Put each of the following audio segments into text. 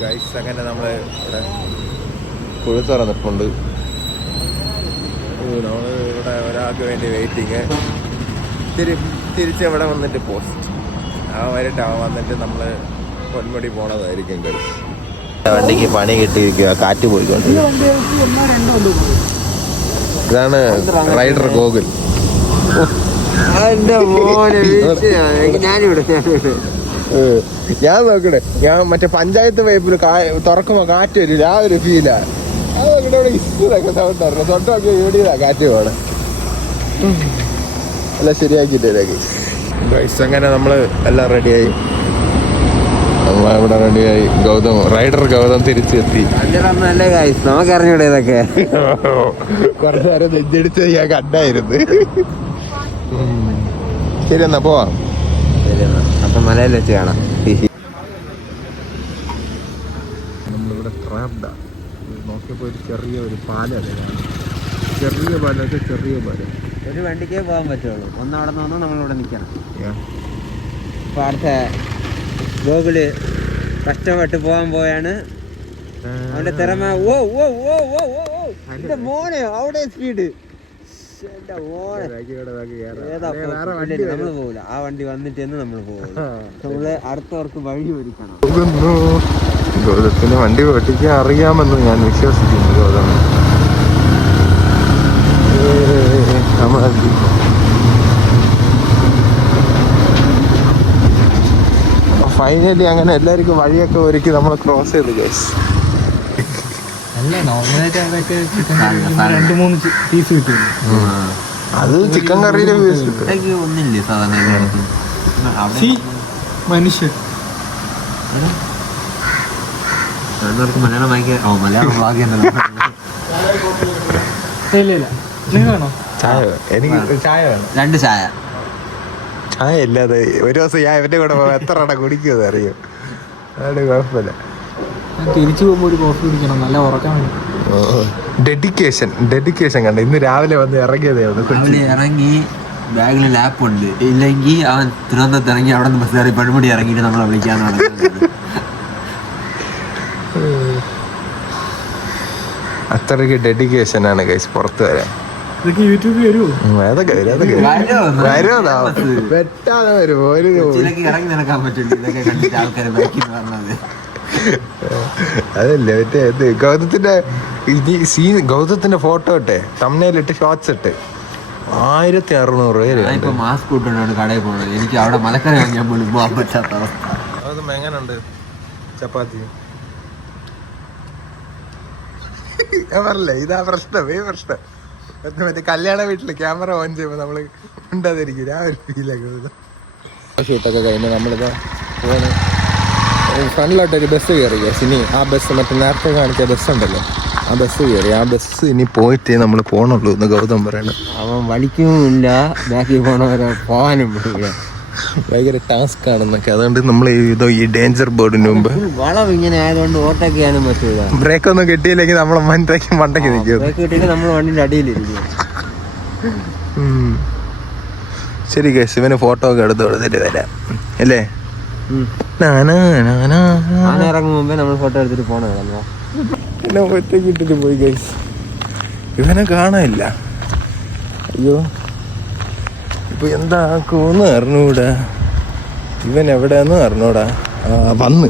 Guys അങ്ങനെ നമ്മള് ഇവിടെ കുഴി തുറന്നിട്ടുണ്ട്. നമ്മൾ ഇവിടെ ഒരാൾക്ക് വേണ്ടി വെയിറ്റിങ്. തിരിച്ചവിടെ വന്നിട്ട് പോസ്റ്റ് വരട്ടെ. വന്നിട്ട് നമ്മൾ പൊന്മുടി പോണതായിരിക്കും. ഗൈസ് വണ്ടിക്ക് പണി കിട്ടിയിരിക്കുക, കാറ്റ് പോയിക്കൊണ്ട്. ഇതാണ് റൈഡർ ഗോകുൽ. ഞാൻ നോക്കണേ, ഞാൻ മറ്റേ പഞ്ചായത്ത് പൈപ്പിൽ തുറക്കുമ്പോ കാറ്റ് വരില്ല, ആ ഒരു ഫീലാ. അത് നോക്കട്ടെ, ഇവിടെ ഇതൊക്കെ സൗണ്ട് അറിഞ്ഞു തൊട്ടൊക്കെ വീടിയതാ കാറ്റ് പോണെ. എല്ലാം ശരിയാക്കിട്ടേ ഗൈസ്. അങ്ങനെ നമ്മള് എല്ലാം റെഡിയായി. ഇവിടെ റെഡിയായി. റൈഡർ ഗൗതം തിരിച്ചെത്തി. നമുക്ക് അറിഞ്ഞൂടെ ഇതൊക്കെ. കുറച്ചു നേരം നെഞ്ചടിച്ച് ഞാൻ കണ്ടായിരുന്നു. ശരി എന്നാ പോവാം. അപ്പൊ മലയിൽ വെച്ച് കാണാം. നമ്മളിവിടെ ട്രാപ്ഡാ. നോക്കിയപ്പോ ഒരു ചെറിയ പാലല്ലേ, ചെറിയ പാലൊക്കെ ചെറിയ പാലം. ഒരു വണ്ടിക്കേ പോകാൻ പറ്റുള്ളൂ. അവിടെ നിന്ന് നമ്മളിവിടെ നിൽക്കണം. അപ്പൊ അടുത്ത ഗോകുല് കഷ്ടപ്പെട്ട് പോകാൻ പോയാണ്. അവന്റെ തിറമ മോനെ അവിടെ സ്പീഡ്. നമ്മള് പോകില്ല. ആ വണ്ടി വന്നിട്ട് നമ്മൾ പോകും. നമ്മള് അടുത്തവർക്ക് വഴി ഒരുക്കണം. ഗൗതത്തിന് വണ്ടി ഓട്ടിക്കാൻ അറിയാമെന്ന് ഞാൻ വിശ്വസിക്കുന്നു. ഗൗതം ഫൈനലി അങ്ങനെ എല്ലാവർക്കും വഴിയൊക്കെ ഒരുക്കി നമ്മൾ ക്രോസ് ചെയ്ത്. ഗൈസ് അത് ചിക്കൻ കറിയിലെ ഒന്നില്ലേ സാധാരണ മനുഷ്യൻ മലയാളം വായിക്കാൻ ചായ. എനിക്ക് ചായ വേണം. 2 ചായ. ചായ ഇല്ലാതെ ഒരു ദിവസം ഞാൻ ഇവന്റെ കൂടെ എത്ര എണ്ണം കുടിക്കുമെന്ന് അറിയും. അതുകൊണ്ട് കുഴപ്പമില്ല. തിരിച്ചു പോകുമ്പോ ഒരു കോഫി കുടിക്കണം, നല്ല ഉറക്കം. ഡെഡിക്കേഷൻ കണ്ട. ഇന്ന് രാവിലെ വന്ന് ഇറങ്ങിയതേ ഇറങ്ങി. ബാഗിൽ ലാപ്പ് ഉണ്ട്. ഇല്ലെങ്കിൽ അവൻ തിരുവനന്തപുരത്ത് ഇറങ്ങി അവിടെ നിന്ന് ബസ് കയറി പെൺമുടി ഇറങ്ങിയിട്ട് നമ്മളെ വിളിക്കാന്ന് പറഞ്ഞത്. അത്രയ്ക്ക് ഡെഡിക്കേഷൻ ആണ് ഗൈസ് പുറത്ത് വരാൻ. യൂട്യൂബിൽ വരുമോ? വെട്ടാതെ വരുമോ? ഇറങ്ങി നടക്കാൻ പറ്റില്ല ഇതൊക്കെ കണ്ടിട്ട് ആൾക്കാർ ബാക്കി പറഞ്ഞത്. അതല്ലേ മറ്റേ ഗൗതത്തിന്റെ ഫോട്ടോ ഇട്ടെ, തമ്മിലിട്ട് ഷോർട്സ് ഇട്ട് 1600 രൂപ. ഇപ്പൊ മാസ്ക് ഇട്ടുകൊണ്ടാണ് കടയിൽ പോകുന്നത്. എനിക്ക് അവിടെ മലക്കറി വാങ്ങിയാൽ പോലും പോകാൻ പറ്റാത്ത അവസ്ഥ. എങ്ങനുണ്ട് ചപ്പാത്തി? ഞാൻ പറഞ്ഞില്ലേ, ഇതാ പ്രശ്നം. മറ്റേ കല്യാണ വീട്ടില് ക്യാമറ ഓൺ ചെയ്യുമ്പോ നമ്മള് ഉണ്ടാതിരിക്കും. ആ ഒരു ഫീലൊക്കെ. ഷൂട്ടൊക്കെ കഴിഞ്ഞ് നമ്മളിപ്പോ ഫ്രണ്ടിലോട്ടൊരു ബസ് കയറി. ഇനി ആ ബസ് മറ്റേ നേരത്തെ കാണിച്ച ബസ് ഉണ്ടല്ലോ, ആ ബസ് കയറി. ആ ബസ് ഇനി പോയിട്ടേ നമ്മൾ പോണുള്ളൂ എന്ന് ഗൗതം പറയണ. അവൻ വലിക്കുമില്ല, ബാക്കിൽ പോണവരെ പോകാനും ഭയങ്കര ടാസ്ക് ആണെന്നൊക്കെ. അതുകൊണ്ട് നമ്മൾ ഈ ഡേഞ്ചർ ബോർഡിന് മുമ്പ് വളം ഇങ്ങനെ ആയതുകൊണ്ട് ഓവർടേക്ക് ചെയ്യാനും പറ്റൂല. ബ്രേക്ക് ഒന്നും കിട്ടിയില്ലെങ്കിൽ നമ്മളെ മണ്ടയ്ക്ക് നിൽക്കും. ബ്രേക്ക് കിട്ടിയിട്ട് നമ്മൾ വണ്ടിന്റെ അടിയിലിരിക്കും. ശരി ഗൈസ്, ഇവന് ഫോട്ടോ ഒക്കെ എടുത്ത് കൊടുത്തിട്ട് വരാം അല്ലേ? ഇറങ്ങും മുമ്പേ നമ്മൾ ഫോട്ടോ എടുത്തിട്ട് പോണോ? പിന്നെ ഒറ്റയ്ക്ക് ഇട്ടിട്ട് പോയി ഗൈസ്. ഇവനെ കാണാനില്ല. അയ്യോ, ഇപ്പൊ എന്താക്കൂന്ന് അറിഞ്ഞൂടാ. ഇവൻ എവിടെയാന്ന് അറിഞ്ഞൂടാ. വന്ന്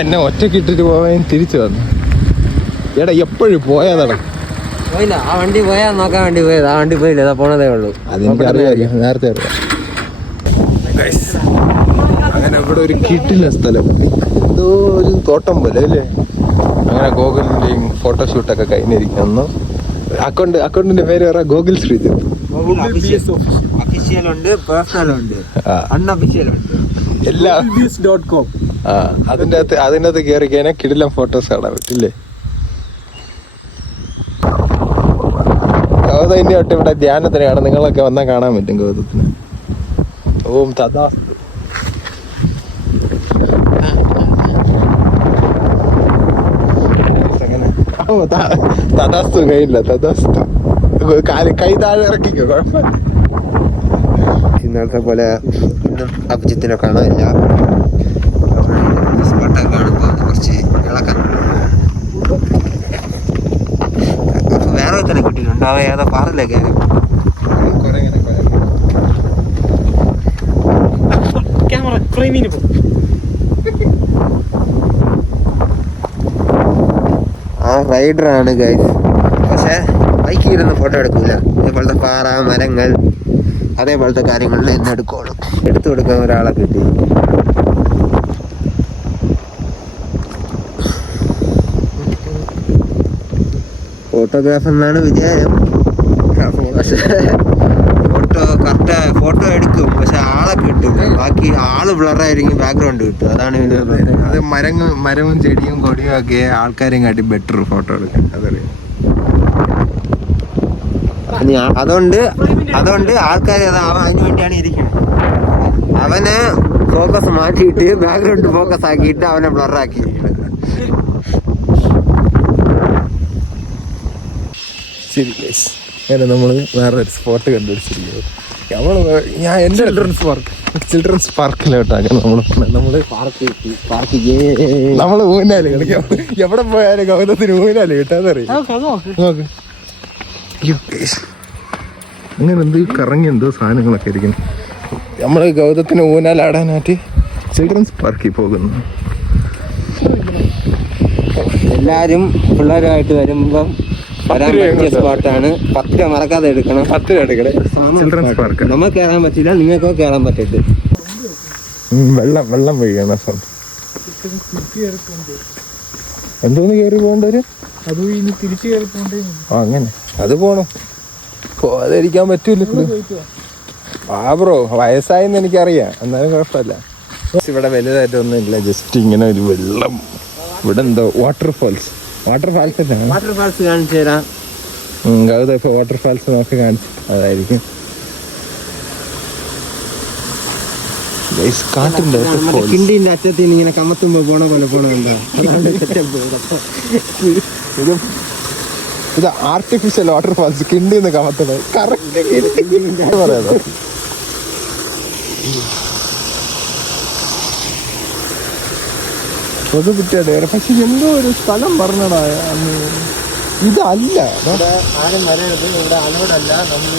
എന്നെ ഒറ്റക്കിട്ടിട്ട് പോവാൻ തിരിച്ചു വന്നു. എടാ എപ്പോഴും പോയതാടാ. പോയില്ല, ആ വണ്ടി പോയാ നോക്കാൻ വേണ്ടി പോയത്. ആ വണ്ടി പോയില്ല, അതാ പോണതേ ഉള്ളൂ. അതെനിക്ക് അറിയാം, നേരത്തെ അറിയാം. അങ്ങനെ ഇവിടെ ഒരു കിട്ടില്ല സ്ഥലം, എന്തോ ഒരു തോട്ടം പോലെ അല്ലേ. അങ്ങനെ ഗോകുലിന്റെയും ഫോട്ടോഷൂട്ടൊക്കെ കഴിഞ്ഞിരിക്കുന്നു. അക്കൗണ്ടിന്റെ പേര് പറയാം, ഗോകുൽ ശ്രീജിത്ത്. ഒഫീഷ്യലുണ്ട്, പേഴ്സണലുണ്ട്, അൺഒഫീഷ്യലുണ്ട്, എല്ലാം. അതിന്റെ അകത്ത് കയറി കഴിഞ്ഞാൽ കിടിലം ഫോട്ടോസ് കാണാൻ പറ്റില്ലേ. ഗൗതം തൊട്ട് ഇവിടെ ധ്യാനത്തിന് കാണാം. നിങ്ങളൊക്കെ വന്നാൽ കാണാൻ പറ്റും ഗൗതത്തിന്. ഓം തഥാസ്തു. തഥാസ്തു കഴിയില്ല, തഥാസ്തു. കൈ താഴെ ഇറക്കിക്കോ, കുഴപ്പമില്ല. ഇന്നലത്തെ പോലെ ഇന്നും അഭിജിത്തിനെ കാണാനില്ല. സ്പോട്ടൊക്കെ കാണുമ്പോൾ കുറച്ച് ഇളക്കാൻ വേറെ തന്നെ കിട്ടിയിട്ടുണ്ട്. അവ ഏതാ പാറില്ലേ ക്യാമറ ഫ്രെയിമിന് പോ. ആ റൈഡറാണ് ഗൈസ്. പക്ഷെ ബൈക്കിൽ ഇരുന്ന് ഫോട്ടോ എടുക്കൂല. അതേപോലത്തെ പാറ, മരങ്ങൾ, അതേപോലത്തെ കാര്യങ്ങളിൽ എന്നെ എടുക്കുള്ളൂ. എടുത്തു കൊടുക്കാൻ ഒരാളെ കിട്ടി. ഫോട്ടോഗ്രാഫർ എന്നാണ് വിചാരം. പക്ഷേ ഫോട്ടോ എടുക്കും, പക്ഷെ ആളെ കിട്ടും. ബാക്കി ആള് ബ്ലറായിരിക്കും, ബാക്ക്ഗ്രൗണ്ട് കിട്ടും. അതാണ് അത് മരവും ചെടിയും കൊടിയും ഒക്കെ ആൾക്കാരെയും കാട്ടി ബെറ്റർ ഫോട്ടോ എടുക്കാൻ, അതറിയാം. അതുകൊണ്ട് ആൾക്കാർ അതിന് വേണ്ടിയാണ് ഇരിക്കുന്നത്. അവനെ ഫോക്കസ് മാറ്റിയിട്ട് ബാക്ക്ഗ്രൗണ്ട് ഫോക്കസ് ആക്കിയിട്ട് അവനെ ബ്ലറാക്കിയിരിക്കുന്നത്. ശരി ഗൈസ്, അങ്ങനെ നമ്മൾ വേറൊരു സ്പോട്ട് കണ്ടുപിടിച്ചിരിക്കുന്നത്. ഞാൻ എൻ്റെ ചിൽഡ്രൻസ് പാർക്കിലോട്ടാണ് നമ്മള് ഊനാല് കളിക്കാം. എവിടെ പോയാലും ഗൗതത്തിന് ഊനാല് കിട്ടാതറിയാം. അങ്ങനെ എന്തോ കറങ്ങി എന്തോ സാധനങ്ങളൊക്കെ ഇരിക്കുന്നു. നമ്മള് ഗൗതത്തിന് ഊനാലാടാനായിട്ട് ചിൽഡ്രൻസ് പാർക്കിൽ പോകുന്നു. എല്ലാരും പിള്ളേരുമായിട്ട് വരുമ്പം വരാൻ പറ്റിയ സ്പോട്ടാണ്. 10 രൂപ മറക്കാതെ എടുക്കണം. 10 രൂപ എടുക്കണേ. ചിൽഡ്രൻസ് പാർക്ക് നമുക്ക് കയറാൻ പറ്റില്ല, നിങ്ങൾക്കോ കയറാൻ പറ്റരുത്. വെള്ളം വീഴണം. എന്തോന്ന് കയറി പോകണ്ടവര് അത് ഇനി തിരിച്ചു കയറി പോകണ്ടേ. അങ്ങനെ അത് പോണം. പോകാതിരിക്കാൻ പറ്റൂല. ബ്രോ വയസ്സായെന്ന് എനിക്കറിയാം, എന്നാലും കുഴപ്പമില്ല. ഇവിടെ വലുതായിട്ടൊന്നും ഇല്ല, ജസ്റ്റ് ഇങ്ങനെ ഒരു വെള്ളം. ഇവിടെ എന്തോ വാട്ടർഫാൾസ് കാണിച്ചു തരാം. ഗൗത ഇപ്പൊ വാട്ടർഫാൾസ് നോക്കി കാണിച്ചു. അതായിരിക്കും കാട്ടിന്റെ കിണ്ടിന്റെ അറ്റത്ത് ഇങ്ങനെ കമത്തുമ്പോ പോണ പോലെ പോണുണ്ടോ? ഇത് ആർട്ടിഫിഷ്യൽ വാട്ടർഫാൾസ്. കിണ്ടിന്ന് കമത്തത് കറക്റ്റ് പറയാതെ. പക്ഷെ എന്തോ ഒരു സ്ഥലം പറഞ്ഞടാ അന്ന്. ഇതല്ല ആരും വരരുത്, ഇവിടെ അലോടല്ല. നമ്മൾ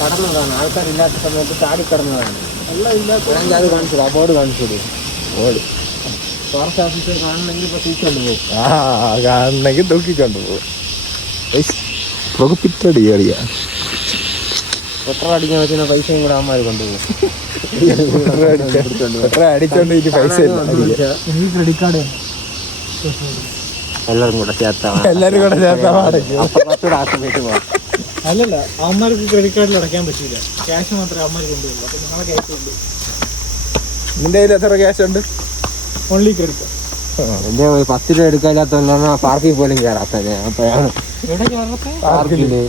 കടന്നതാണ്, ആൾക്കാരില്ലാത്ത സമയത്ത് ചാടിക്കടന്നതാണ്. അത് കാണിച്ചു, ആ ബോർഡ് കാണിച്ചോളൂ. ബോർഡ് ഫോറസ്റ്റ് ഓഫീസർ കാണണമെങ്കിൽ ഇപ്പൊ തൂക്കിക്കൊണ്ട് പോകും. കാണണമെങ്കിൽ തൂക്കിക്കൊണ്ട് പോകും. പുകപ്പിറ്റടി കളിയാ. പെട്രോൾ അടിക്കാൻ വെച്ചിരുന്ന പൈസയും കൂടെ അമ്മമാർ കൊണ്ടുപോകും. അടിച്ചോണ്ട് ഇനി പൈസ ക്രെഡിറ്റ് കാർഡ് എല്ലാവരും കൂടെ ചേർത്താ അല്ലല്ല, അമ്മമാർക്ക് ക്രെഡിറ്റ് കാർഡിൽ അടയ്ക്കാൻ പറ്റില്ല. ക്യാഷ് മാത്രമേ അമ്മമാർ കൊണ്ടുപോകും. അപ്പൊ നിങ്ങളെ ക്യാഷ് ഉണ്ട്. നിന്റെ കയ്യിൽ എത്ര ക്യാഷ് ഉണ്ട്? Only credit card. എന്റെ 10 രൂപ എടുക്കാത്ത പാർക്കിൽ പോലും കയറാത്തത്. അപ്പോഴാണ് പാർക്കില്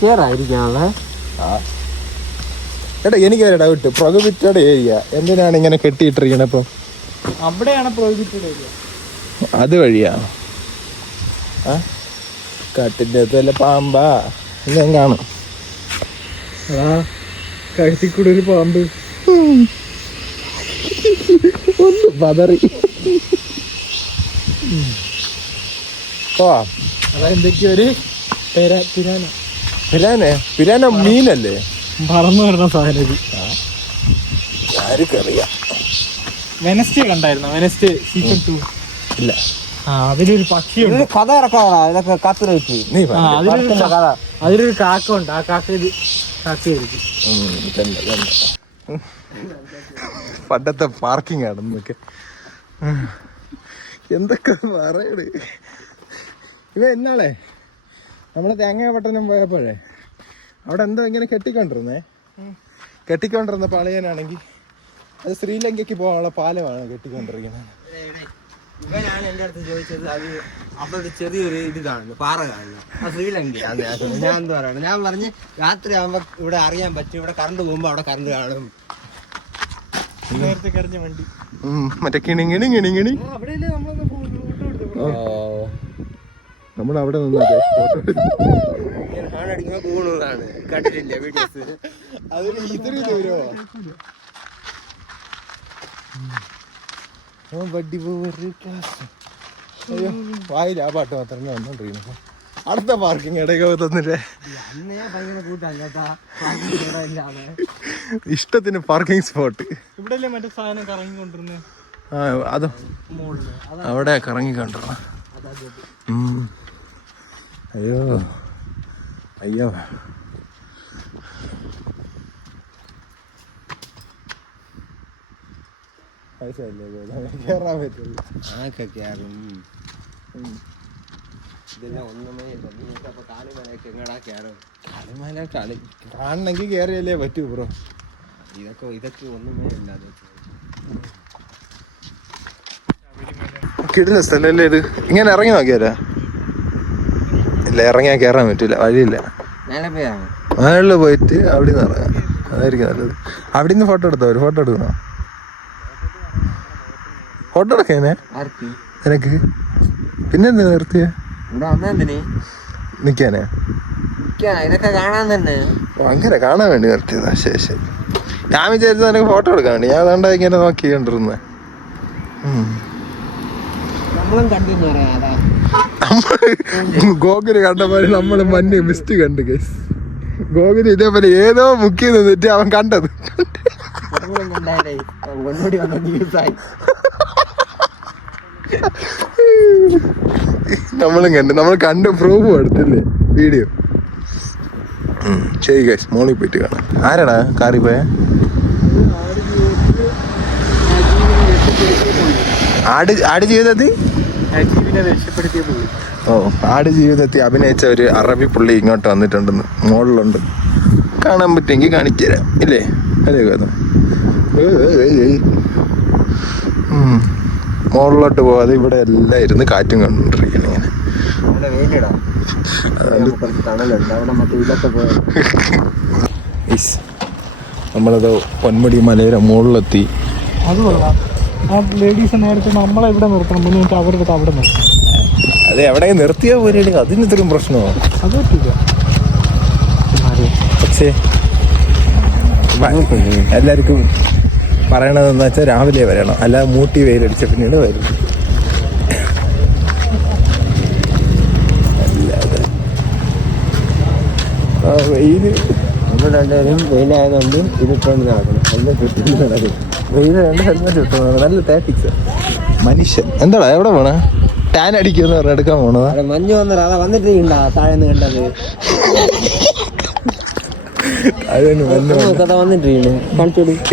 ചേറായിരിക്കാനുള്ള. എടാ എനിക്കൊരു ഡൗട്ട്. പ്രൊഹിബിറ്റഡ് ഏരിയ എന്തിനാണ് ഇങ്ങനെ കെട്ടിയിട്ടിരിക്കണ? ഇപ്പം അവിടെയാണ് പ്രൊഹിബിറ്റഡ് ഏരിയ. അത് വഴിയാ കാട്ടിന്റെ അകത്തല്ല പാമ്പാ ഞാൻ കാണും. കഴുത്തിക്കൂടെ ഒരു പാമ്പ് ഒന്ന് പതറി. അതെന്തൊക്കെയോ ഒരു പിരാന മീനല്ലേ? പറന്നു വരുന്ന സാധനം ഇത്. ആർക്കറിയാം. വെനസ്ഡേ കണ്ടായിരുന്നു? വെനസ്ഡേ സീസൺ 2 ഇല്ല. അതിലൊരു പക്ഷിയുണ്ട്. കഥ ഇറക്കാവാ, ഇതൊക്കെ കാത്തിലേക്ക്. നീ അതിലൊരു കാക്ക ഉണ്ട്. ആ കാക്കയായിരിക്കും. പണ്ടത്തെ പാർക്കിംഗ് ആണെന്നൊക്കെ എന്തൊക്കെ പറയണ്. ഇവ എന്നാളെ നമ്മള് തേങ്ങാപട്ടണം പോയപ്പോഴേ അവിടെ എന്തോ ഇങ്ങനെ കെട്ടിക്കൊണ്ടിരുന്ന പാളയനാണെങ്കിൽ അത് ശ്രീലങ്കയ്ക്ക് പോകാനുള്ള പാലമാണ് കെട്ടിക്കൊണ്ടിരിക്കുന്നത്. ഇവനാണ് എൻ്റെ അടുത്ത് ചോദിച്ചത്. അത് അവിടെ ചെറിയൊരു ഇത് കാണുന്നു, പാറ കാണുന്നു. ആ ശ്രീലങ്കയാണ്. ഞാൻ എന്താ പറയണത്? ഞാൻ പറഞ്ഞ് രാത്രി ആകുമ്പോ ഇവിടെ അറിയാൻ പറ്റും, ഇവിടെ കറണ്ട് പോകുമ്പോ അവിടെ കറണ്ട് കാണും. നേരത്തെ കറിഞ്ഞ വണ്ടി മറ്റേ കിണിങ്ങിണി അവിടെയല്ലേ നമ്മളൊന്ന് നമ്മൾ അവിടെ നിന്ന് ഫോട്ടോ ഹാണടിക്കുമ്പോ പോകുന്നതാണ് കണ്ടിട്ടില്ല വീഡിയോസ്. അതൊരു ഇതൊരു ദൂരമോ അയ്യോ വായില്ല ആ പാട്ട് മാത്രമേ വന്നോണ്ടിരിക്കുന്നു. അടുത്ത പാർക്കിംഗ് ഇടയ്ക്ക് തന്നില്ലേ അന്ന് ഞാൻ ഭയങ്കര കൂട്ടാണ് കേട്ടാ. ഇഷ്ടത്തിന് പാർക്കിംഗ് സ്പോട്ട്. ഇവിടെ അല്ലേ മറ്റേ സാധനം കറങ്ങിക്കൊണ്ടിരുന്നേ? ആ അതോ അവിടെ കറങ്ങി കണ്ടോ? അയ്യോ അയ്യോ കേറാൻ പറ്റുള്ളൂ. ആക്കെ കയറും. ഇതെല്ലാം ഒന്നുമേ ഇല്ല. നീക്കപ്പൊ കാലുമലയൊക്കെ എങ്ങടാ കയറും? കാലുമല കളി കാണണമെങ്കിൽ കയറിയല്ലേ പറ്റൂ ബ്രോ. ഇതൊക്കെ ഒന്നുമേ ഇല്ല. കിടില സ്ഥലല്ലേ ഇത്. ഇങ്ങനെ ഇറങ്ങി നോക്കിയാലോ? ഇല്ല, ഇറങ്ങിയാൽ കയറാൻ പറ്റൂല, വഴിയില്ല. മേലെ പോയാണ്. മേളിൽ പോയിട്ട് അവിടെ നിന്ന് ഇറങ്ങാം, അതായിരിക്കും നല്ലത്. അവിടെ നിന്ന് ഫോട്ടോ എടുത്തോ? ഒരു ഫോട്ടോ എടുക്കുന്നോ? ഫോട്ടോ എടുക്കാനെ നിനക്ക്? പിന്നെന്താ നിർത്തിയ നിക്കാനേ? ഇതൊക്കെ കാണാൻ തന്നെ. അങ്ങനെ കാണാൻ വേണ്ടി നിർത്തിയതാ. ശരി ശരി. ഞാൻ വിചാരിച്ചത് നിനക്ക് ഫോട്ടോ എടുക്കാൻ വേണ്ടി. ഞാൻ അതുകൊണ്ടാ ഇങ്ങനെ നോക്കിക്കൊണ്ടിരുന്നത്. ഗോകുല് കണ്ട പോലെ നമ്മള് മഞ്ഞ് മിസ്റ്റ് കണ്ടു ഗൈസ്. ഗോകുല് ഇതേപോലെ ഏതോ ബുക്ക് ചെയ്ത് നിന്നിട്ട് അവൻ കണ്ടത്. നമ്മളും കണ്ടു, നമ്മൾ കണ്ട് പ്രൂഫ് എടുത്തില്ലേ വീഡിയോ. ശരി ഗൈസ്, മോളിൽ പോയിട്ട് കാണാം. ആരാടാ കാറി പോയ? ആട് ജീവിതത്തിൽ ആട് ജീവിതത്തിൽ അഭിനയിച്ച ഒരു അറബി പുള്ളി ഇങ്ങോട്ട് വന്നിട്ടുണ്ടെന്ന് മുകളിലുണ്ട്. കാണാൻ പറ്റുമെങ്കിൽ കാണിച്ചു തരാം ഇല്ലേ? അതെ കഥ. മുകളിലോട്ട് പോവാതെ ഇവിടെ എല്ലാം ഇരുന്ന് കാറ്റും കണ്ടോണ്ടിരിക്കണം ഇങ്ങനെ. നമ്മളത് പൊന്മുടി മലയുടെ മുകളിലെത്തി. അത് കൊള്ളാം. ആ ലേഡീസ് നേരത്തെ നമ്മളെ ഇവിടെ നിർത്തണം, മുന്നോട്ട് അവരുടെ അവിടെ നിർത്തണം. അതെ, എവിടെ നിർത്തിയാ പോലെ അതിന് ഇത്രയും പ്രശ്നമോ? അത് പറ്റില്ല. പക്ഷേ എല്ലാവർക്കും പറയണതെന്ന് വെച്ചാൽ രാവിലെ വരണം, അല്ലാതെ മൂട്ടി വെയിലടിച്ച പിന്നീട് വരും. അല്ലാതെ വെയില് നമ്മൾ രണ്ടുപേരും വെയിലായതുകൊണ്ട് ഇതിട്ടോണ്ട് നടക്കണം. വെയില് രണ്ട് ഹെൽമെറ്റ് ഇട്ടു. നല്ല ടാറ്റിക്സ് മനുഷ്യൻ. എന്താടാ എവിടെ പോണ? ടാൻ അടിക്കുമെന്ന് പറഞ്ഞ എടുക്കാൻ പോണതാ. മഞ്ഞ് വന്നോ? അതാ വന്നിട്ടില്ല താഴെന്ന് കണ്ടത്.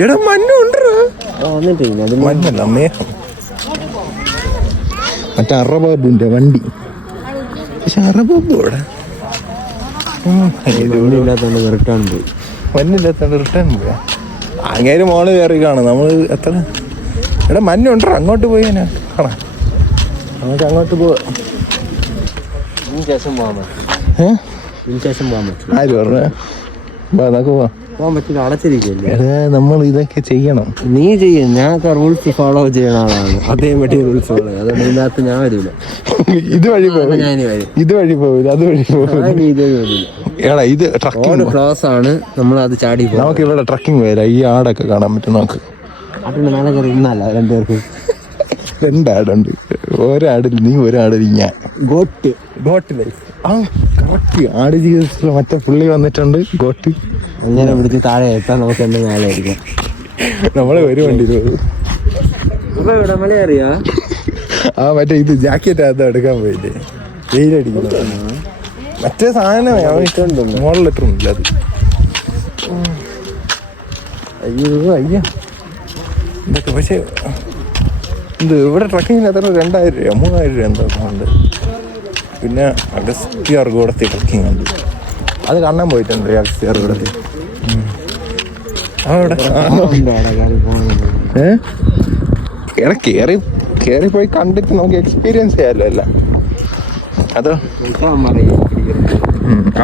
എടാ മഞ്ഞുണ്ടോ? വന്നിട്ടില്ല. മഞ്ഞല്ല മേഘം. മറ്റേ അറബാബുന്റെ വണ്ടി. പക്ഷെ അറബാബു ഇവിടെ മഞ്ഞില്ലാത്തോണ്ട് റിട്ടേൺ പോയി. മഞ്ഞില്ലാത്തോണ്ട് റിട്ടേൺ പോയാ അങ്ങേര് മോള് കയറി കാണും. നമ്മള് എത്ര എടാ മഞ്ഞുണ്ടോ? അങ്ങോട്ട് പോയി കാണാം. നമുക്ക് അങ്ങോട്ട് പോവാ. ശേഷം പോകാൻ പറ്റും. ആര് പറഞ്ഞ? നമുക്ക് പോവാം. പോകാൻ പറ്റില്ല, അടച്ചിരിക്കല്ലേ. നമ്മൾ ഇതൊക്കെ ചെയ്യണം. നീ ചെയ്യും, ഞാൻ റൂൾസ് ഫോളോ ചെയ്യുന്ന ആളാണ്. അതേപടി റൂൾസ് ഫോളോ. അതുകൊണ്ട് ഇതിനകത്ത് ഞാൻ വരില്ല. ഇതുവഴി പോകും, ഞാൻ വരും. ഇതുവഴി പോവില്ല, അതുവഴി പോവില്ല. എടാ ഇത് ട്രക്കിംഗ് ക്ലോസ് ആണ്, നമ്മൾ അത് ചാടി പോകും. നമുക്ക് ഇവിടെ ട്രക്കിംഗ് വരാം. ഈ ആടൊക്കെ കാണാൻ പറ്റും നമുക്ക്. അതിന്റെ മേലെ കയറി ഇന്നല്ല രണ്ടുപേർക്ക്. രണ്ടാടുണ്ട്. ഒരാടിൽ നീ, ഒരാടിൽ ഞാൻ. Got life. ആ കറക്റ്റ്. ആട് ജീവിതത്തിൽ മറ്റേ പുള്ളി വന്നിട്ടുണ്ട്. ഗോട്ട് അങ്ങനെ പിടിച്ച് താഴെ എത്താൻ നമുക്ക് എന്നെ മേലെ ആയിരിക്കാം. നമ്മളെ ഒരു വണ്ടി ഇവിടെ മല അറിയാ? ആ മറ്റേ ഇത് ജാക്കറ്റ് അത് എടുക്കാൻ പോയില്ലേ? വെയിലടിക്കുന്നത് മറ്റേ സാധനം മോളിലിട്ടില്ല അത്. അയ്യോ അയ്യോ ഇതൊക്കെ. പക്ഷെ ഇത് ഇവിടെ ട്രക്കിങ്ങിന് എത്ര? 2000 രൂപ 3000 രൂപ എന്തോ ഉണ്ട്. പിന്നെ അഗസ്ത്യാർകൂടത്തിൽ ട്രക്കിംഗ് ഉണ്ട്, അത് കാണാൻ പോയിട്ടുണ്ട്. അഗസ്ത്യാർകൂടത്തിൽ അവിടെ കേറി പോയി കണ്ടിട്ട് നമുക്ക് എക്സ്പീരിയൻസ് ചെയ്യാമല്ലോ എല്ലാം. അതോ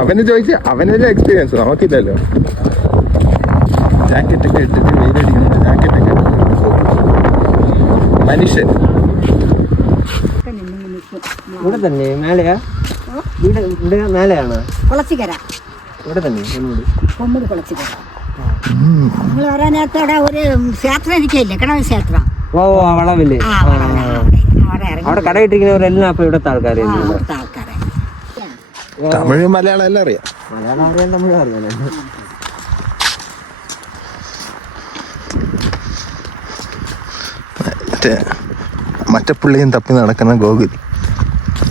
അവന് ചോദിച്ച അവനല്ലേ എക്സ്പീരിയൻസ്, നമുക്കില്ലല്ലോ. ജാക്കറ്റൊക്കെ ഇട്ടിട്ട് വെയിലടിക്കുന്ന ജാക്കറ്റൊക്കെ മനുഷ്യൻ ഇവിടെ തന്നെ മേലെയാ. ഇവിടെ മേലെയാണ് കുളച്ചിക്കര ഇവിടെ തന്നെ കൊമ്മൂട് കുളച്ചിക്കര. നിങ്ങൾ പറയാൻ നേരത്തോടെ ഒരു ക്ഷേത്രം ഇരിക്കയില്ലേ, കിണവ് ക്ഷേത്രം. ഓ വളവില്ലേ ആ വളവില് അവിടെ ഇറങ്ങി അവിടെ കട ഇട്ടിരിക്കുന്നവരെല്ലാം അപ്പൊ ഇവിടുത്തെ ആൾക്കാരെ അവിടുത്തെ ആൾക്കാരെ. തമിഴ് മലയാളം എല്ലാം അറിയാം. മലയാളം അറിയാൻ നമ്മൾ അറിയാലോ. മറ്റേ പുള്ളിയും തപ്പി നടക്കുന്ന ഗോകുൽ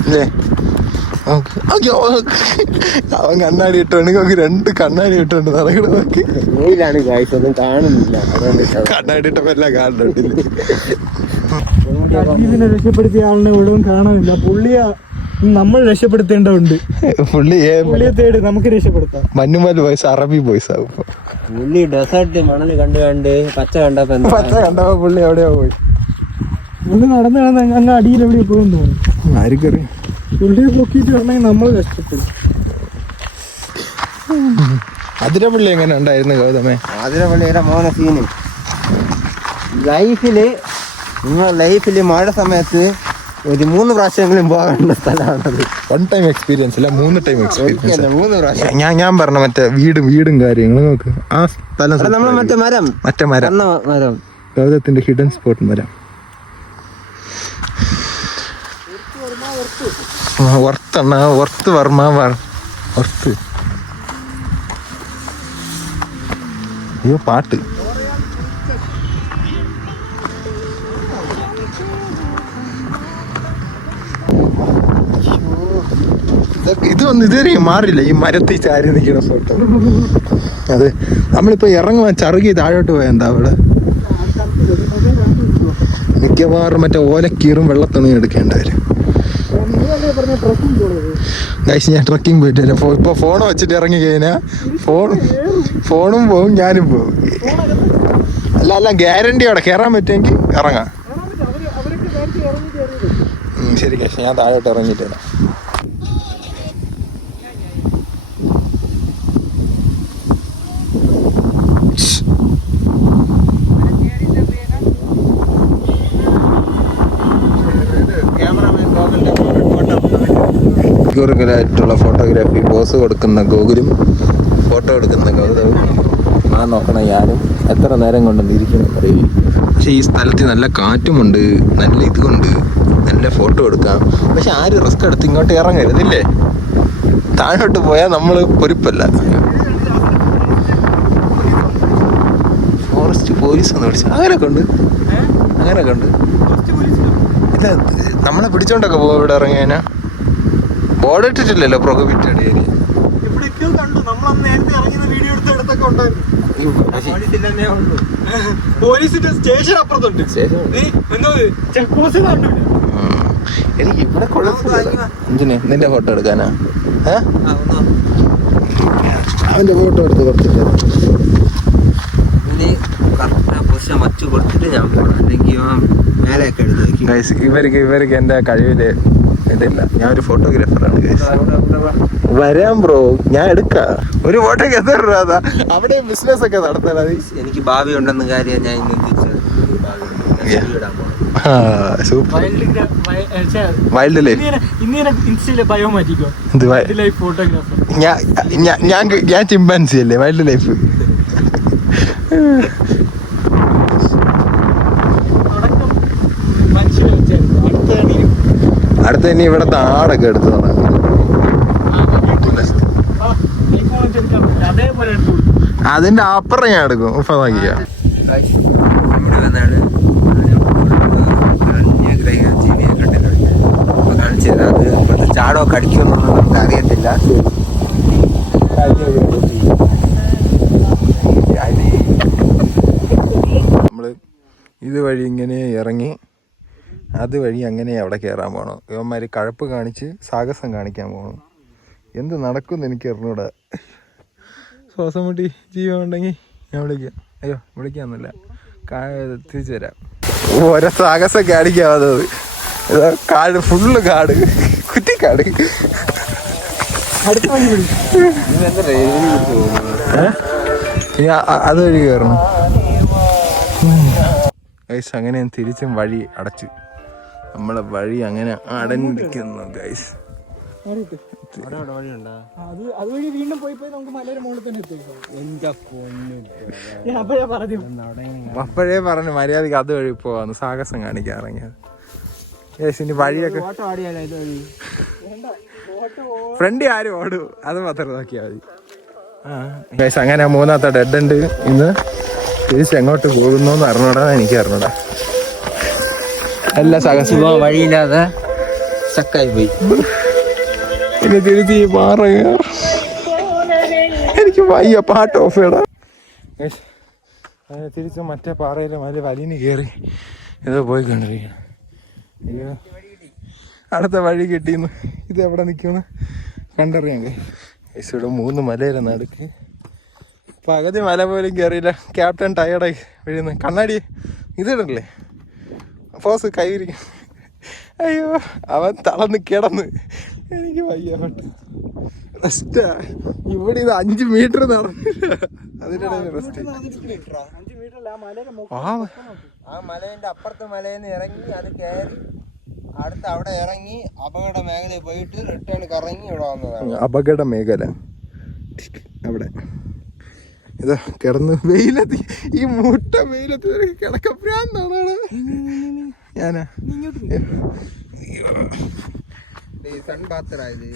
അല്ലേ? അവൻ കണ്ണാടി ഇട്ടോണ്ട് ഗോകു 2 കണ്ണാടി ഇട്ടോണ്ട് നടക്കണ നോക്കി. വെയിലാണ് കാഴ്ച ഒന്നും കാണുന്നില്ല. കണ്ണാടി ഇട്ടപ്പോ എല്ലാം കാണുന്നുണ്ടില്ല. അജീവിനെ രക്ഷപ്പെടുത്തിയ ആളിനെ എവിടെയും കാണാനില്ല. പുള്ളിയെ നമ്മൾ രക്ഷപ്പെടുത്തേണ്ടതുണ്ട്. പുള്ളിയെ തേടി നമുക്ക് രക്ഷപ്പെടുത്താം. മഞ്ഞുമൽ വോയിസ് അറബി വോയിസ് ആവും. പുള്ളി ഡെസേർട്ട് മണല് കണ്ട് പച്ച കണ്ടപ്പോ പുള്ളി എവിടെയോ പോയി. പുള്ളി നടന്ന് അങ്ങ് അടിയിൽ എവിടെ പോയെന്ന് തോന്നുന്നു. ആർക്കറിയാം. പുള്ളിയെ പൊക്കിയിട്ട് വരണമെങ്കിൽ നമ്മൾ കഷ്ടപ്പെടും. അതിരപ്പള്ളി എങ്ങനെ ഉണ്ടായിരുന്നു ഗൗതമേ? അതിരപ്പള്ളിയുടെ മോനെ സീന് ലൈഫില് മഴ സമയത്ത് ഒരു 3 പ്രാവശ്യമെങ്കിലും പോകേണ്ട സ്ഥലമാണത്. 1 ടൈം എക്സ്പീരിയൻസ് അല്ല, 3 ടൈം എക്സ്പീരിയൻസ്. 3 പ്രാവശ്യം. ഞാൻ പറഞ്ഞ മറ്റേ വീടും കാര്യങ്ങളും നോക്ക്. ആ സ്ഥലം നമ്മള് മറ്റേ മരം ഗൗതത്തിന്റെ ഹിഡൻ സ്പോട്ട് മരം. ഒർത്ത് വർമ്മ ഒർത്ത്. അയ്യോ പാട്ട്. ഇതൊന്നും ഇതുവരെ മാറില്ല. ഈ മരത്തിൽ ചാരി നിൽക്കുന്ന ഫോട്ടോ. അത് നമ്മളിപ്പോ ഇറങ്ങുവാൻ ചറുകി താഴോട്ട് പോയാ എന്താ അവിടെ മിക്കവാറും മറ്റേ ഓലക്കീറും വെള്ളത്തുണി എടുക്കേണ്ട വരും. ഞാൻ ട്രക്കിംഗ് പോയിട്ട് വരാം. ഇപ്പൊ ഫോൺ വെച്ചിട്ട് ഇറങ്ങി കഴിഞ്ഞാൽ ഫോണും പോവും ഞാനും പോവും. അല്ല ഗ്യാരണ്ടിയോടെ കയറാൻ പറ്റുമെങ്കിൽ ഇറങ്ങാം. ശരി കാശ്, ഞാൻ താഴോട്ട് ഇറങ്ങിയിട്ട് വരാം. ായിട്ടുള്ള ഫോട്ടോഗ്രാഫി പോസ് കൊടുക്കുന്ന ഗോകുലും ഫോട്ടോ എടുക്കുന്ന ഗൗതവും ആ നോക്കണം ഞാനും. എത്ര നേരം കൊണ്ടൊന്നും ഇരിക്കണം അറിയില്ല. പക്ഷെ ഈ സ്ഥലത്ത് നല്ല കാറ്റുമുണ്ട്, നല്ല ഇതുകൊണ്ട് നല്ല ഫോട്ടോ എടുക്കാം. പക്ഷെ ആരും റിസ്ക് എടുത്ത് ഇങ്ങോട്ട് ഇറങ്ങരുതില്ലേ? താഴോട്ട് പോയാൽ നമ്മൾ പൊരിപ്പല്ല. ഫോറസ്റ്റ് പോലീസ് ഒന്ന് വിളിച്ചു അങ്ങനെയൊക്കെ ഉണ്ട്. ഇല്ല, നമ്മളെ പിടിച്ചോണ്ടൊക്കെ പോവാ. ഇവിടെ ഇറങ്ങിയാ ബോർഡ് ഇട്ടിട്ടില്ലല്ലോ പ്രൊഹിബിറ്റഡ് ഏരിയ. പോലീസിന്റെ സ്റ്റേഷൻ അപ്പുറത്തുണ്ട്. എനിക്ക് ഇവിടെ കുഴപ്പമില്ല. നിന്റെ ഫോട്ടോ എടുക്കാനാ? അവന്റെ ഫോട്ടോ എടുത്ത് കൊടുത്തിട്ട് ഇവർക്ക് എന്റെ കഴിവില് ഇതില്ല. ഞാൻ ഒരു ഫോട്ടോഗ്രാഫറാണ്. വരാം ബ്രോ, ഞാൻ എടുക്കാം. ഒരു ഫോട്ടോക്ക് എത്ര രൂപ? അവിടെ ബിസിനസ് ഒക്കെ നടത്താൻ എനിക്ക് ഭാവി ഉണ്ടെന്ന കാര്യം ഞാൻ വൈൽഡ് ലൈഫ് ഞാൻ ചിമ്പാൻസി അല്ലേ? വൈൽഡ് ലൈഫ് അടുത്ത ഇനി ഇവിടത്തെ ആടൊക്കെ എടുത്തു. അതിന്റെ അപ്പുറം ഞാൻ എടുക്കും. ഉഫാക്കിയ ചാടോ കടിക്കുമെന്നൊന്നും നമുക്ക് അറിയത്തില്ല. നമ്മള് ഇതുവഴി ഇങ്ങനെ ഇറങ്ങി അതുവഴി അങ്ങനെ അവിടെ കയറാൻ പോകണം. ഇവന്മാർ കഴപ്പ് കാണിച്ച് സാഹസം കാണിക്കാൻ പോകണം. എന്ത് നടക്കുമെന്ന് എനിക്ക് അറിഞ്ഞൂടാ. ശ്വാസം മുട്ടി ജീവൻ ഉണ്ടെങ്കിൽ ഞാൻ വിളിക്കാം. അയ്യോ വിളിക്കാമെന്നില്ല, തിരിച്ചു തരാം. ഓരോ സാഹസം കാണിക്കാവുന്നത്. കാട് ഫുള്ള് കാട്, കുറ്റിക്കാട്. അതുവഴി കയറണം. ഗൈസ് അങ്ങനെ തിരിച്ചും വഴി അടച്ചു. നമ്മളെ വഴി അങ്ങനെ അടഞ്ഞിരിക്കുന്നു ഗൈസ്. വഴിയെത്തി. വഴിയുണ്ടോ? അതുവഴി വീണ്ടും പോയി നമുക്ക് മലയുടെ മുകളിൽ തന്നെ എത്തിക്കാം. എന്റെ പൊന്നു ഞാൻ അപ്പോഴേ പറഞ്ഞു. അപ്പോഴേ പറഞ്ഞു മര്യാദക്ക് അതുവഴി പോവാന്ന്, സാഹസം കാണിക്കാൻ ഇറങ്ങിയത്. ഇനി വഴിയൊക്കെ ഓട്ടോ ആടിയാലോ ഇത് വഴി? ഫ്രണ്ട് ആരും ഓടും, അത് മാത്രം നോക്കിയാൽ മതി. അങ്ങനെ മൂന്നാമത്തെ ഡെഡ് ഉണ്ട്. ഇന്ന് തിരിച്ച് എങ്ങോട്ട് പോകുന്നോന്ന് അറിഞ്ഞൂടാ, എനിക്ക് അറിഞ്ഞൂടാ. എല്ലാ സാഹസം വഴിയില്ലാതെ സ്റ്റക്കായി പോയി. ഇനി തിരിച്ച് ഈ പാറ എനിക്ക് വയ്യ, പാട്ട് ഓഫ് ചെയ്യടാ. തിരിച്ച് മറ്റേ പാറയിലെ വലിന് കയറി ഇത് പോയി കണ്ടിരിക്കണം. അയ്യോ, അടുത്ത വഴി കിട്ടിയെന്ന്. ഇത് എവിടെ നിൽക്കുമെന്ന് കണ്ടറിയാം. ഇവിടെ 3 മലയിലെ നടുക്ക് പകുതി മല പോലും കയറിയില്ല. ക്യാപ്റ്റൻ ടയർഡായി വീഴുന്നു. കണ്ണാടി ഇതിടല്ലേ ഫോസ് കൈവിരിക്കും. അയ്യോ, അവൻ തളർന്ന് കിടന്ന്. എനിക്ക് വയ്യ റെസ്റ്റാ. ഇവിടെ ഇത് 5 മീറ്റർ നടന്നില്ല, അതിനിടയിൽ റെസ്റ്റ്. ആ മലേന്റെ അപ്പുറത്തെ മലയിൽ നിന്ന് ഇറങ്ങി അത് കയറി അടുത്ത് അവിടെ ഇറങ്ങി അപകട മേഖലയിൽ പോയിട്ട് റിട്ടേൺ കറങ്ങി ഇവിടെ വന്നതാണ്. അപകട മേഖല അവിടെ ഇതാ കിടന്ന് വെയിലത്തി. ഈ മുട്ട വെയിലത്ത് കിടക്കപ്രാന്താണ് ഞാനാ. സൺ ബാത്തറായത്.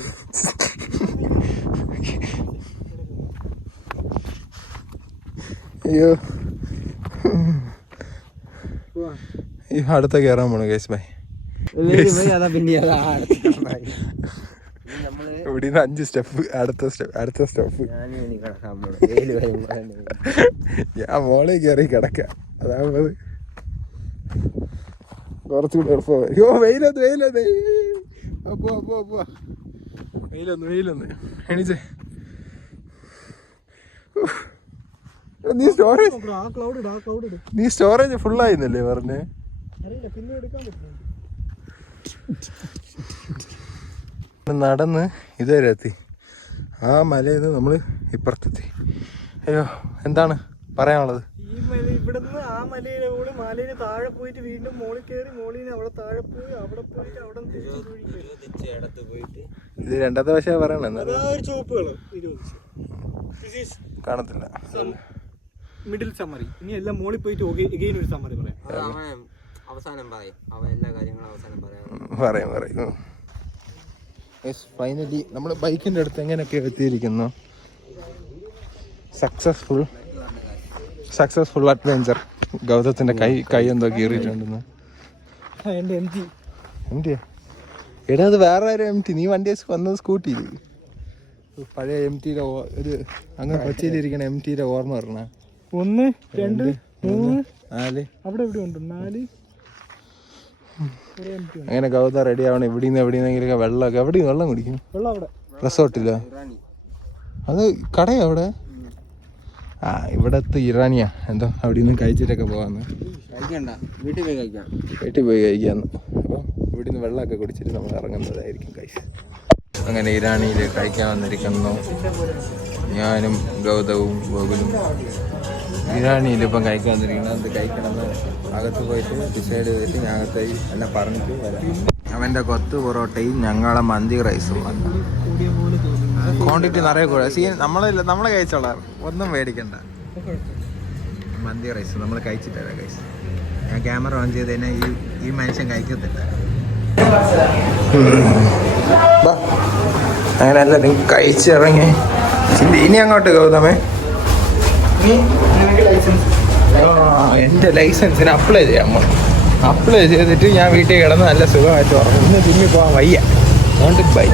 അയ്യോ, ഈ അടുത്ത കയറാൻ പോണു കേസ് ബൈ. ഇവിടുന്ന് 5 സ്റ്റെപ്പ്, അടുത്ത സ്റ്റെപ്പ്. ഞാൻ മോളെ കയറി കിടക്ക, അതാവുന്നത് കുറച്ചുകൂടി എളുപ്പമായി. അയ്യോ, വെയിലൊന്ന് അപ്പോ വെയിലൊന്ന് എണീച്ചേ. നീ സ്റ്റോറേജ് ഫുള്ളായിന്നല്ലേ പറഞ്ഞേ? നടന്ന് ഇതുവരെ എത്തി. ആ മലയിൽ നിന്ന് നമ്മൾ ഇപ്പുറത്തെത്തി. അയ്യോ, എന്താണ് പറയാനുള്ളത്? ഈ മല ഇവിടുന്ന് ആ മലയിലൂടെ മലയിന് താഴെ പോയിട്ട് വീണ്ടും മോളിൽ കയറി മോളിൽ അവിടെ താഴെ പോയി അവിടെ പോയിട്ട് അവിടെ ഇത് രണ്ടാമത്തെ പക്ഷേ പറയണ ചുവപ്പ് കളർ കാണത്തില്ല. Middle summary. ഇനി എല്ലാം മോളിൽ പോയിട്ട് എഗെയിൻ ഒരു സമ്മറി പറയാം. അവസാനം പറയും, അവ എല്ലാ കാര്യങ്ങളും അവസാനം പറയും. ഫൈനലി നമ്മൾ ബൈക്കിൻ്റെ അടുത്ത് എങ്ങനെയൊക്കെ എത്തിയിരിക്കുന്നു. Successful adventure. ഗൗതത്തിൻ്റെ കൈ എന്തോ കീറിയിട്ടുണ്ടെന്ന്. എംറ്റിയാ? എടാ, അത് വേറെ ആരും എംറ്റി. നീ വണ്ടി വന്നത് സ്കൂട്ടിയിൽ. പഴയ എംറ്റിയുടെ ഒരു അങ്ങനെ കൊച്ചിയിലിരിക്കണ എംറ്റിയുടെ ഓർമ്മ പറഞ്ഞ 1 2 3 4 അവിടെ എവിടെ ഉണ്ട് 4. അങ്ങനെ ഗൗത റെഡി ആവണം. എവിടെയെന്നെങ്കിലൊക്കെ വെള്ളമൊക്കെ. എവിടെയും വെള്ളം കുടിക്കും? റിസോർട്ടില്ല, അത് കടയാ അവിടെ. ഇവിടത്തെ ഇറാനിയാ എന്തോ. അവിടെ നിന്ന് കഴിച്ചിട്ടൊക്കെ പോകാന്ന്. വീട്ടിൽ പോയി കഴിക്കാന്ന്. അപ്പോൾ ഇവിടെ നിന്ന് വെള്ളമൊക്കെ കുടിച്ചിട്ട് നമ്മൾ ഇറങ്ങുന്നതായിരിക്കും കഴിച്ച്. അങ്ങനെ ഇറാനിയിൽ കഴിക്കാൻ വന്നിരിക്കുന്നു. ഞാനും ഗൗതവും ഗോകുലും ഇറാനിയിൽ ഇപ്പം കഴിക്കാൻ വന്നിരിക്കുന്നത്. അത് കഴിക്കണമെന്ന് അകത്ത് പോയിട്ട് ഡിസൈഡ് ചെയ്തിട്ട് ഞാൻ അകത്തായി എല്ലാം പറഞ്ഞിട്ട് വരാം. അവൻ്റെ കൊത്ത് പൊറോട്ടയും ഞങ്ങളെ മന്തി റൈസും വന്നു. ക്വാണ്ടിറ്റി നിറയെ കൂടെ. നമ്മളെ കഴിച്ചോളാം, ഒന്നും മേടിക്കണ്ട. മന്തി റൈസ് നമ്മൾ കഴിച്ചിട്ടില്ല കഴിച്ചു. ഞാൻ ക്യാമറ ഓൺ ചെയ്ത് തന്നെ ഈ മനുഷ്യൻ കഴിക്കത്തില്ല. അങ്ങനെ എല്ലാവരും കഴിച്ചിറങ്ങി. ഇനി അങ്ങോട്ട് ഗൗതമേ, എൻ്റെ ലൈസൻസിന് അപ്ലൈ ചെയ്യാം. അപ്ലൈ ചെയ്തിട്ട് ഞാൻ വീട്ടിൽ കിടന്ന് നല്ല സുഖമായിട്ട് ഉറങ്ങും. ഇന്ന് ജിമ്മിൽ പോകാൻ വയ്യ. അതുകൊണ്ട് ബൈ.